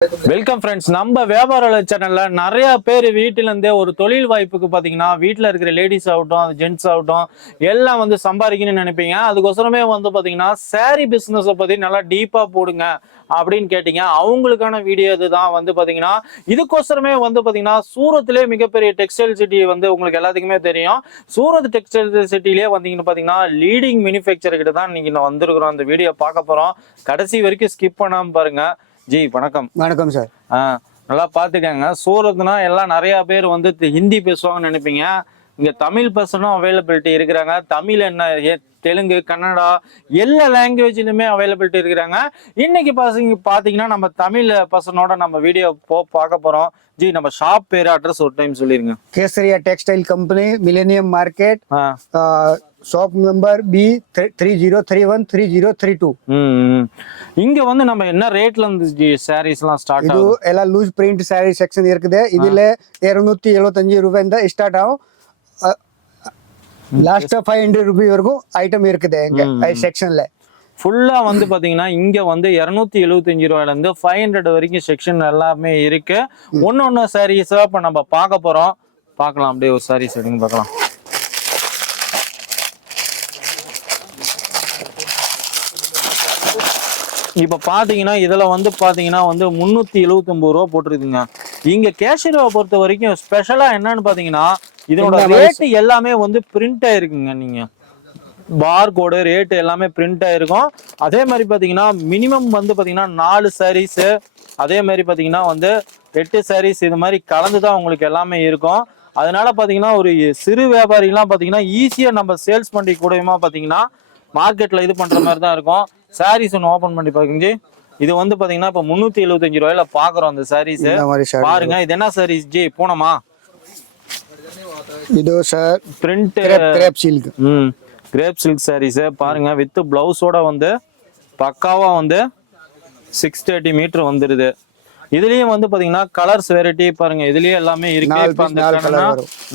Welcome friends. நம்ம வியாபார சேனல்ல நிறைய பேர் வீட்டில இருந்தே ஒரு தொழில் வாய்ப்புக்கு பாத்தீங்கன்னா வீட்டில் இருக்கிற லேடிஸ் ஆகட்டும், அது ஜென்ட்ஸ் ஆகட்டும், எல்லாம் வந்து சம்பாதிக்கணும்னு நினைப்பீங்க. அதுக்கோசரமே வந்து பாத்தீங்கன்னா சாரி பிசினஸை பத்தி நல்லா டீப்பா போடுங்க அப்படின்னு கேட்டீங்க. அவங்களுக்கான வீடியோ இதுதான். வந்து பாத்தீங்கன்னா இதுக்கோசரமே வந்து பாத்தீங்கன்னா சூரத்திலே மிகப்பெரிய டெக்ஸ்டைல் சிட்டி வந்து உங்களுக்கு எல்லாத்துக்குமே தெரியும். சூரத் டெக்ஸ்டைல் சிட்டிலேயே வந்தீங்கன்னு பாத்தீங்கன்னா லீடிங் மேனுஃபேக்சர் கிட்ட தான் இன்னைக்கு நான் வந்திருக்கிறோம். அந்த வீடியோ பார்க்க போறோம். கடைசி வரைக்கும் ஸ்கிப் பண்ணாம பாருங்க. ஜி வணக்கம். வணக்கம் சார். நல்லா பார்த்துக்கங்க. சூரத்னா எல்லாம் நிறைய பேர் வந்து ஹிந்தி பேசுவாங்கன்னு நினைப்பீங்க. இங்க தமிழ் பர்சனும் அவைலபிலிட்டி இருக்கிறாங்க. தமிழ் என்ன, தெலுங்கு, கன்னடா எல்லா லாங்குவேஜ்லயுமே அவைலபிலிட்டி இருக்கிறாங்க. இன்னைக்கு பாத்தீங்கன்னா நம்ம தமிழ் பர்சனோட நம்ம வீடியோ பார்க்க போறோம். ஜி நம்ம ஷாப் பேரு அட்ரஸ் ஒரு டைம் சொல்லிருங்க. Kesariya textile company, millennium market, shop number B30313032. இங்க வந்து நம்ம என்ன ரேட்ல இருந்து சாரீஸ் எல்லாம் ஸ்டார்ட் ஆகும்? இது எல்லாம் லூஸ் பிரிண்ட் சாரி செக்ஷன் இருக்குது. இதுல 275 ரூபாய் இந்த ஸ்டார்ட் ஆகும். லாஸ்ட் 500 ரூபாய் வரைக்கும் ஐட்டம் இருக்குது எங்க செக்ஷன்ல. ஃபுல்லா வந்து பாத்தீங்கன்னா இங்க வந்து 275 ரூபாயில இருந்து 500 வரைக்கும் செக்ஷன் எல்லாமே இருக்கு. ஒன்னு சாரீஸா இப்ப நம்ம பார்க்க போறோம். பார்க்கலாம். அப்படியே ஒரு சாரீஸ் எடுங்க பார்க்கலாம். இப்ப பாத்தீங்கன்னா இதுல வந்து பாத்தீங்கன்னா வந்து 379 ரூபா போட்டிருக்குங்க. இங்க கேஷியராவை பொறுத்த வரைக்கும் ஸ்பெஷலா என்னன்னு பாத்தீங்கன்னா இதோட ரேட் எல்லாமே வந்து பிரிண்ட் ஆயிருக்குங்க. நீங்க பார் கோடு ரேட் எல்லாமே பிரிண்ட் ஆயிருக்கும். அதே மாதிரி பாத்தீங்கன்னா மினிமம் வந்து பாத்தீங்கன்னா 4 சாரீஸ், அதே மாதிரி பாத்தீங்கன்னா வந்து 8 சாரீஸ், இது மாதிரி கலந்துதான் உங்களுக்கு எல்லாமே இருக்கும். அதனால பாத்தீங்கன்னா ஒரு சிறு வியாபாரிகள்லாம் பாத்தீங்கன்னா ஈஸியா நம்ம சேல்ஸ் பண்ணி கூடயுமா பாத்தீங்கன்னா மார்க்கெட்ல இது பண்ற மாதிரி தான் இருக்கும். சாரீஸ் ஒன்று ஓபன் பண்ணி பாருங்க. இது வந்து பாத்தீங்கன்னா இப்ப 375 ரூபாயில பாக்குறோம் அந்த சாரீஸ். பாருங்க இது என்ன சாரீஸ் ஜி? பூனமா? இது sir print crepe silk. Crepe silk saris பாருங்க. வித் பிளவுஸோட வந்து பக்காவா வந்து 630 மீட்டர் வந்துருது. இதுலயும் வந்து பாத்தீங்கன்னா கலர்ஸ் வெரைட்டி பாருங்க. இதுலயே எல்லாமே இருக்கு.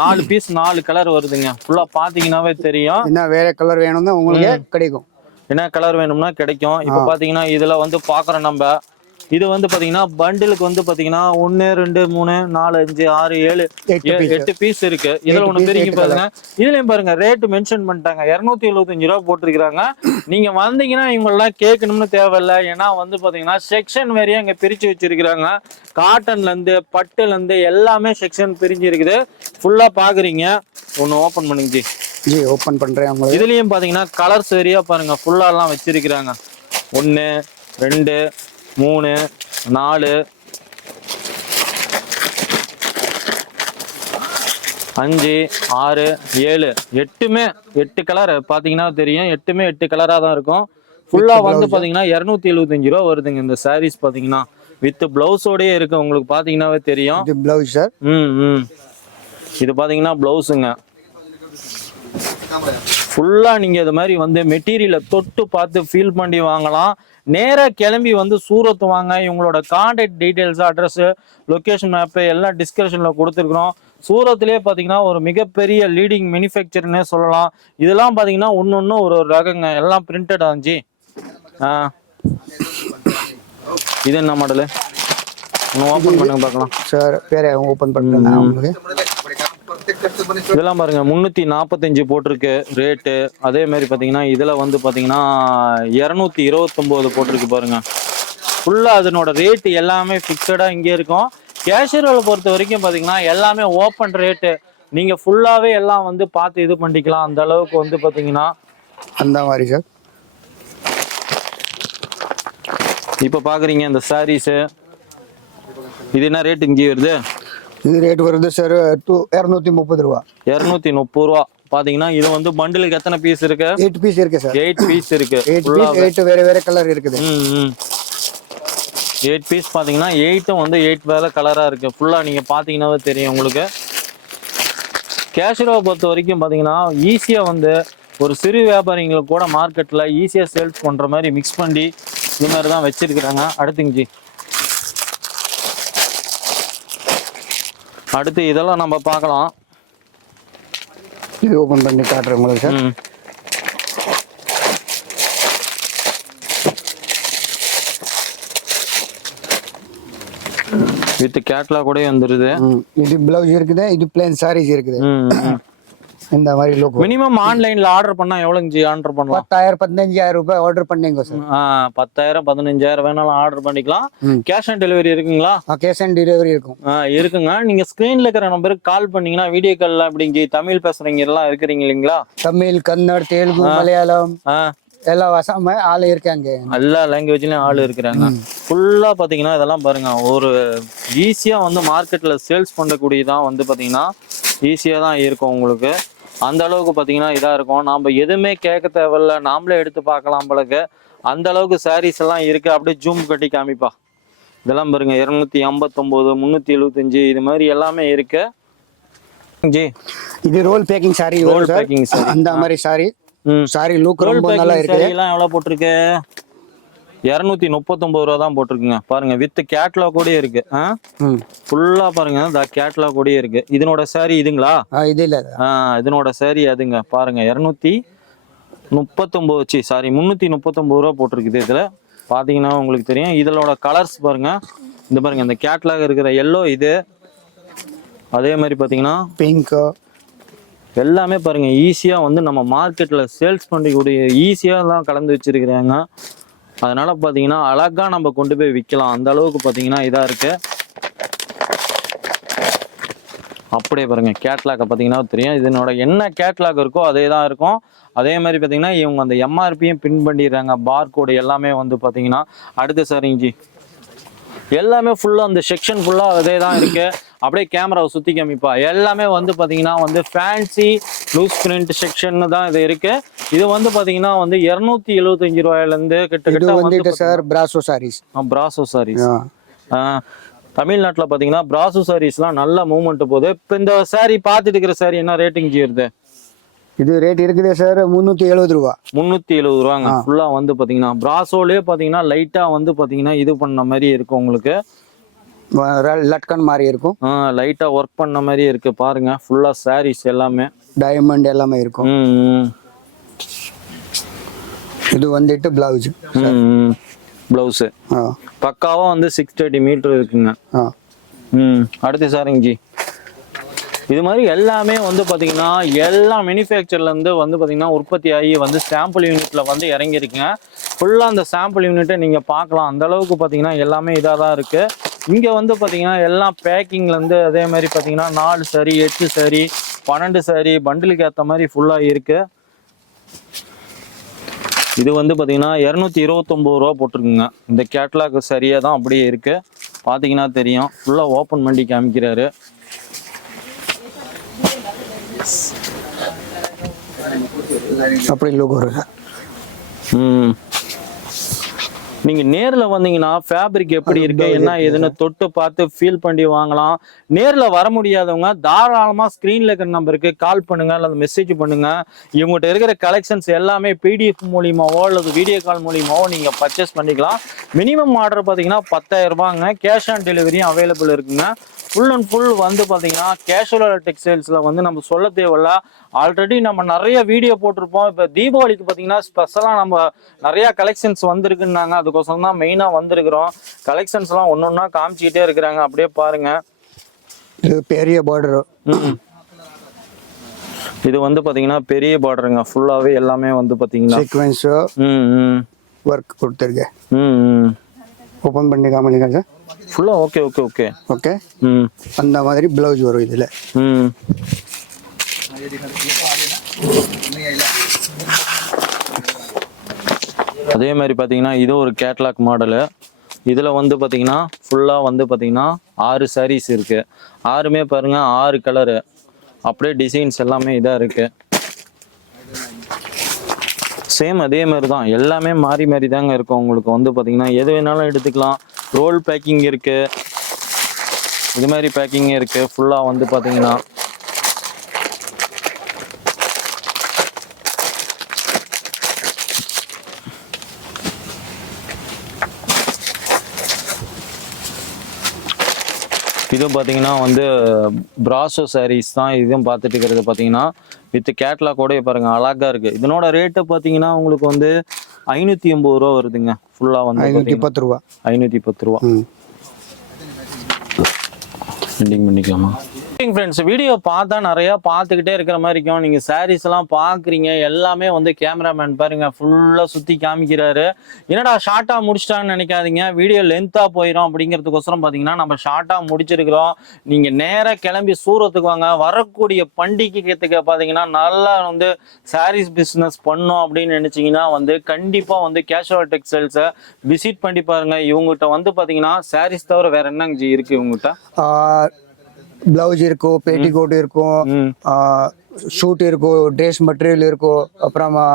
4 பீஸ் 4 கலர் வருதுங்க. ஃபுல்லா பாத்தீங்கன்னாவே தெரியும். என்ன வேற கலர் வேணும்னா உங்களுக்கு கிடைக்கும். என்ன கலர் வேணும்னா கிடைக்கும். இப்ப பாத்தீங்கன்னா இதுல வந்து பாக்குறோம் நம்ம. இது வந்து பாத்தீங்கன்னா பண்டிலுக்கு வந்து பாத்தீங்கன்னா 1 2 3 4 5 6 7 8 பீஸ் இருக்கு. இதுல ஒண்ணு பெரிய பாருங்க. இதுலயும் பாருங்க ரேட் மென்ஷன் பண்ணிட்டாங்க. 275 ரூபா போட்டிருக்காங்க. நீங்க வந்தீங்கன்னா இவங்க எல்லாம் கேட்கணும்னு தேவையில்லை. ஏன்னா வந்து பாத்தீங்கன்னா செக்ஷன் வேறையா இங்க பிரிச்சு வச்சிருக்கிறாங்க. காட்டன்ல இருந்து பட்டுல இருந்து எல்லாமே செக்ஷன் பிரிஞ்சு இருக்குது. ஃபுல்லா பாக்குறீங்க. ஒண்ணு ஓபன் பண்ணுங்க ஜி. ஓபன் பண்றேன். இதுலயும் பாத்தீங்கன்னா கலர்ஸ் சரியா பாருங்க. ஃபுல்லா எல்லாம் வச்சிருக்கிறாங்க. 1 2 3 4 5 6 7 8மே 8 கலர் பாத்தீங்கன்னா தெரியும். 8 கலரா தான் இருக்கும். ஃபுல்லா வந்து பாத்தீங்கன்னா 275 ரூபா வருதுங்க இந்த சாரீஸ். பாத்தீங்கன்னா வித் பிளவுஸோடயே இருக்கு. உங்களுக்கு பாத்தீங்கன்னாவே தெரியும். Blouse sir. இது பாத்தீங்கன்னா பிளவுஸுங்க. ஃபுல்லா நீங்க இது மாதிரி வந்து மெட்டீரியலை தொட்டு பார்த்து ஃபீல் பண்ணி வாங்கலாம். நேரா கிளம்பி வந்து சூரத் வாங்க. இவங்களோட contact details, address, location map எல்லாம் டிஸ்கிரிப்ஷன்ல கொடுத்துருக்குறோம். சூரத்லயே பாத்தீங்கன்னா ஒரு மிகப்பெரிய லீடிங் மேனுஃபேக்சர்னே சொல்லலாம். இதெல்லாம் பாத்தீங்கன்னா ஒன்னொன்னு ஒரு ரகங்க. எல்லாம் பிரிண்டட் ஆச்சு. இது என்ன மாடலு? ஓபன் பண்ணுங்க பார்க்கலாம் சார். வேற ஓபன் பண்ணுங்க. இதெல்லாம் பாருங்க 345 போட்டிருக்கு ரேட்டு. அதே மாதிரி பாத்தீங்கன்னா இதுல வந்து பாத்தீங்கன்னா 229 போட்டிருக்கு பாருங்க. ஃபுல்லா அதனோட ரேட் எல்லாமே பிக்சடா இங்கே இருக்கும். கேஷியர்களை பொறுத்த வரைக்கும் பாத்தீங்கன்னா எல்லாமே ஓப்பன் ரேட்டு. நீங்க ஃபுல்லாவே எல்லாம் வந்து பார்த்து இது பண்ணிக்கலாம். அந்த அளவுக்கு வந்து பாத்தீங்கன்னா அந்த மாதிரி சார். இப்ப பாக்குறீங்க இந்த சாரீஸ். இது என்ன ரேட் இங்கே வருது? இது ரேட் வருது சார் 230 ரூபா. 230 ரூபா. பாத்தீங்கன்னா இது வந்து பண்டிலுக்கு எத்தனை பீஸ் இருக்கு? 8 பீஸ் இருக்கு சார். 8 பீஸ் இருக்கு. 8 வேற கலர் இருக்குது. 8 பீஸ் பாத்தீங்கன்னா 8ம் வந்து 8 வேற கலரா இருக்கு. ஃபுல்லா நீங்க பாத்தீங்கன்னாவே தெரியும் உங்களுக்கு. கேஷியராவை பொறுத்த வரைக்கும் பாத்தீங்கன்னா ஈஸியா வந்து ஒரு சிறு வியாபாரிங்களுக்கு கூட மார்க்கெட்ல ஈஸியா சேல்ஸ் பண்ற மாதிரி மிக்ஸ் பண்ணி இது மாதிரி தான் வச்சிருக்கிறாங்க. அடுத்துங்க அடுத்து இதெல்லாம் நம்ம பார்க்கலாம். இது ஓபன் பண்ணி காட்டுறேன் உங்களுக்கு சார். வித் கேட்லாக் கூட வந்துருது. இது பிளவுஸ் இருக்குது, இது பிளைன் சாரீஸ் இருக்குது. இந்த மாதிரி லோகோ. மினிமம் ஆன்லைன்ல ஆர்டர் பண்ணா எவ்வளவுங்க ஆர்டர் பண்ணலாம்? 10,000 15,000 ரூபாய் ஆர்டர் பண்ணீங்க சார். 10,000 15,000 வேணாலும் ஆர்டர் பண்ணிக்கலாம். கேஷ் ஆன் டெலிவரி இருக்குங்களா? கேஷ் ஆன் டெலிவரி இருக்கும். இருக்குங்க. நீங்க ஸ்கிரீன்ல இருக்கிற நம்பருக்கு கால் பண்ணீங்கன்னா வீடியோ கால்ல அப்படிங்க தமிழ் பேசுறீங்க எல்லாம் இருக்கிறீங்க இல்லைங்களா? தமிழ், கன்னட, தெலுங்கு, மலையாளம் எல்லா வசமே ஆள் இருக்காங்க. எல்லா லாங்குவேஜ்லயும் ஆள் இருக்கிறாங்க. ஃபுல்லா பாத்தீங்கன்னா இதெல்லாம் பாருங்க, ஒரு ஈஸியா வந்து மார்க்கெட்ல சேல்ஸ் பண்ணக்கூடியதான் வந்து பாத்தீங்கன்னா ஈஸியா தான் இருக்கும் உங்களுக்கு. அந்த அளவுக்கு பாத்தீங்கன்னா இதா இருக்கும். நாம எதுவுமே கேட்க தேவையில்ல, நாமளே எடுத்து பார்க்கலாம் பழகு. அந்த அளவுக்கு சாரீஸ் எல்லாம் இருக்கு. அப்படியே ஜூம் கட்டி காமிப்பா. இதெல்லாம் பாருங்க 259 375 இது மாதிரி எல்லாமே இருக்கு ஜி. இது roll packing sari. Roll packing sari அந்த மாதிரி சாரி. சாரி லுக் ரொம்ப நல்லா இருக்கு. எல்லாம் எவ்வளவு போட்டிருக்கு? 239 ரூபா தான் போட்டிருக்குங்க. பாருங்க வித் கேட்லாக் கூட இருக்கு. ஃபுல்லா பாருங்க இந்த கேட்லாக் கூட இருக்கு. இதனோட சாரி இதுங்களா? இது இல்ல. இதனோட சாரி அதுங்க. பாருங்க 239 சாரி 339 ரூபா போட்டிருக்குது. இதுல பாத்தீங்கன்னா உங்களுக்கு தெரியும். இதோட கலர்ஸ் பாருங்க. இந்த பாருங்க இந்த கேட்லாக் இருக்கிற எல்லோ, இது அதே மாதிரி பாத்தீங்கன்னா பிங்க், எல்லாமே பாருங்க ஈஸியா வந்து நம்ம மார்க்கெட்ல சேல்ஸ் பண்ணக்கூடிய ஈஸியா தான் கலந்து வச்சிருக்கிறாங்க. அதனால பாத்தீங்கன்னா அழகா நம்ம கொண்டு போய் விற்கலாம். அந்த அளவுக்கு பாத்தீங்கன்னா இதா இருக்கு. அப்படியே பாருங்க கேட்லாக் பாத்தீங்கன்னா தெரியும். இதனோட என்ன கேட்லாக் இருக்கோ அதே தான் இருக்கும். அதே மாதிரி பாத்தீங்கன்னா இவங்க அந்த எம்ஆர்பியும் பின் பண்ணிடுறாங்க. பார் கோடு எல்லாமே வந்து பாத்தீங்கன்னா. அடுத்த சரிங்க எல்லாமே ஃபுல்லா அந்த செக்ஷன் ஃபுல்லா அதே தான் இருக்கு. அப்படியே கேமராவை சுத்தி காமிப்பா. எல்லாமே வந்து பாத்தீங்கன்னா வந்து ஃபேன்சி லூஸ் பிரிண்ட் செக்ஷன் தான் இது இருக்கு. இது வந்து பாத்தீங்கன்னா வந்து 275 ரூபாயில இருந்து கிட்டத்தட்ட sir Brasso saris. Brasso saris தமிழ்நாட்டுல பாத்தீங்கன்னா பிராசோ சாரீஸ்லாம் நல்ல மூவ்மெண்ட் போகுது. இப்ப இந்த சாரி பாத்துட்டு இருக்கிற சாரி என்ன ரேட்டிங் வருது? இது ரேட் இருக்குது சார் 370 ரூபா. 370 ரூபாங்க. ஃபுல்லா வந்து பாத்தீங்கன்னா பிராசோலயே பாத்தீங்கன்னா லைட்டா வந்து பாத்தீங்கன்னா இது பண்ண மாதிரி இருக்கு உங்களுக்கு. லட்கன் மாதிரி இருக்கும். லைட்டா ஒர்க் பண்ண மாதிரி இருக்கு பாருங்க. ஃபுல்லா சாரீஸ் எல்லாமே டைமண்ட் எல்லாமே இருக்கும். இது வந்துட்டு பிளவுஸ். பிளவுஸ் பக்காவா வந்து 630 மீட்டர் இருக்குங்க. அடுத்து சாரிங்க ஜி. இது மாதிரி எல்லாமே வந்து பாத்தீங்கன்னா எல்லா மேனுஃபேக்சர்ல இருந்து வந்து பாத்தீங்கன்னா உற்பத்தி ஆகி வந்து சாம்பிள் யூனிட்ல வந்து இறங்கிருக்குங்க. ஃபுல்லா அந்த சாம்பிள் யூனிட்டை நீங்க பார்க்கலாம். அந்த அளவுக்கு பாத்தீங்கன்னா எல்லாமே இதா தான் இருக்கு. இங்க வந்து பாத்தீங்கன்னா எல்லாம் பேக்கிங்ல இருந்து அதே மாதிரி பாத்தீங்கன்னா 4 சாரி 8 சாரி 12 சாரி பண்டிலுக்கு ஏத்த மாதிரி ஃபுல்லா இருக்கு. இது வந்து பாத்தீங்கன்னா 229 ரூபா போட்டிருக்குங்க. இந்த கேட்லாக் சரியா தான் அப்படியே இருக்கு. பாத்தீங்கன்னா தெரியும். ஃபுல்லா ஓபன் பண்ணி காமிக்கிறாரு. அப்படி லோகோ இருக்கு. நீங்க நேர்ல வந்தீங்கன்னா ஃபேப்ரிக் எப்படி இருக்கு என்ன ஏதுன்னு தொட்டு பார்த்து ஃபீல் பண்ணி வாங்கலாம். நேர்ல வர முடியாதவங்க தாராளமா ஸ்கிரீன்ல இருக்கிற நம்பருக்கு கால் பண்ணுங்க அல்லது மெசேஜ் பண்ணுங்க. இவங்ககிட்ட இருக்கிற கலெக்ஷன்ஸ் எல்லாமே பிடிஎஃப் மூலியமாவோ அல்லது வீடியோ கால் மூலியமாவோ நீங்க பர்ச்சேஸ் பண்ணிக்கலாம். மினிமம் ஆர்டர் பாத்தீங்கன்னா 10,000 ரூபாங்க. கேஷ் ஆன் டெலிவரியும் அவைலபிள் இருக்குங்க. ஃபுல் அண்ட் ஃபுல் வந்து பாத்தீங்கன்னா கேஷுவல் டெக்ஸ்டைல்ஸ்ல வந்து நம்ம சொல்ல தேவையில்ல. ஆல்ரெடி நம்ம நிறைய வீடியோ போட்டிருப்போம். இப்ப தீபாவளிக்கு பாத்தீங்கன்னா ஸ்பெஷலா நம்ம நிறைய கலெக்ஷன்ஸ் வந்திருக்குன்னாங்க. அதுக்கோசரம் தான் மெயினா வந்திருக்கிறோம். கலெக்ஷன்ஸ் எல்லாம் ஒன்னொன்னா காமிச்சுக்கிட்டே இருக்கிறாங்க. அப்படியே பாருங்க. இது பெரிய பார்டர். இது வந்து பாத்தீங்கன்னா பெரிய பார்டருங்க. ஃபுல்லாவே எல்லாமே வந்து பாத்தீங்கன்னா சீக்வென்ஸ் வர்க் கொடுத்திருக்கேன். ஓபன் பண்ணி காமிங்க சார். ஃபுல்லா ஓகே ஓகே ஓகே ஓகே. அந்த மாதிரி பிளவுஸ் வரும் இதுல. அதே மாதிரி பாத்தீங்கன்னா இது ஒரு கேட்லாக் மாடலு. இதுல வந்து பாத்தீங்கன்னா ஃபுல்லா வந்து பாத்தீங்கன்னா 6 சாரீஸ் இருக்கு. 6மே பாருங்க 6 கலரு. அப்படியே டிசைன்ஸ் எல்லாமே இதா இருக்கு. சேம் அதே மாதிரி தான் எல்லாமே மாறி மாறி தாங்க இருக்கும். உங்களுக்கு வந்து பாத்தீங்கன்னா எது வேணாலும் எடுத்துக்கலாம். ரோல் பேக்கிங் இருக்கு. இது மாதிரி பேக்கிங் இருக்கு. ஃபுல்லா வந்து பாத்தீங்கன்னா இதுவும் பார்த்தீங்கன்னா வந்து பிராசோ சாரீஸ் தான். இதுவும் பார்த்துட்டு இருக்கிறது பார்த்தீங்கன்னா வித் கேட்லாக்கோட பாருங்க அழகா இருக்கு. இதனோட ரேட்டு பார்த்தீங்கன்னா உங்களுக்கு வந்து 580 ரூபா வருதுங்க. ஃபுல்லா வந்து 510 ரூபா. 510 ரூபா. பெண்டிங் பண்ணிக்கலாமா? ஃப்ரெண்ட்ஸ், வீடியோ பார்த்தா நிறைய பார்த்துக்கிட்டே இருக்கிற மாதிரி இருக்கும். நீங்க சாரீஸ் எல்லாம் பாக்குறீங்க, எல்லாமே வந்து கேமராமேன் பாருங்க ஃபுல்லா சுத்தி காமிக்கிறாரு. என்னடா ஷார்ட்டா முடிச்சிட்டான்னு நினைக்காதீங்க, வீடியோ லென்த்தா போயிடும் அப்படிங்கிறதுக்கோசரம் பாத்தீங்கன்னா நம்ம ஷார்ட்டா முடிச்சிருக்கிறோம். நீங்க நேரா கிளம்பி சூரத்துக்கு வாங்க. வரக்கூடிய பண்டிகைக்கு பாத்தீங்கன்னா நல்லா வந்து சாரீஸ் பிசினஸ் பண்ணோம் அப்படின்னு நினைச்சீங்கன்னா வந்து கண்டிப்பா வந்து கேஷுவல் டெக்ஸ்டைல்ஸை விசிட் பண்ணி பாருங்க. இவங்ககிட்ட வந்து பாத்தீங்கன்னா சாரீஸ் தவிர வேற என்ன இருக்கு இவங்ககிட்ட? பிளவுஸ் இருக்கும், பேட்டிகோட் இருக்கும், ஷூட் இருக்கும், ட்ரெஸ் மெட்டீரியல் இருக்கும், அப்புறமா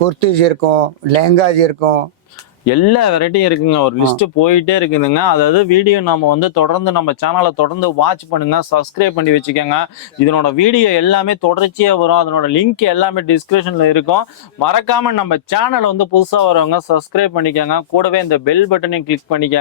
குர்த்திஸ் இருக்கும், லெஹங்காஸ் இருக்கும், எல்லா வெரைட்டியும் இருக்குங்க. ஒரு லிஸ்ட் போயிட்டே இருக்குதுங்க. அதாவது வீடியோ நம்ம வந்து தொடர்ந்து நம்ம சேனலை தொடர்ந்து வாட்ச் பண்ணுங்க, சப்ஸ்கிரைப் பண்ணி வச்சுக்கோங்க. இதனோட வீடியோ எல்லாமே தொடர்ச்சியா வரும். அதனோட லிங்க் எல்லாமே டிஸ்கிரிப்ஷன்ல இருக்கும். மறக்காம நம்ம சேனலை வந்து புதுசா வரவங்க சப்ஸ்கிரைப் பண்ணிக்கோங்க. கூடவே இந்த பெல் பட்டனையும் கிளிக் பண்ணிக்கோங்க.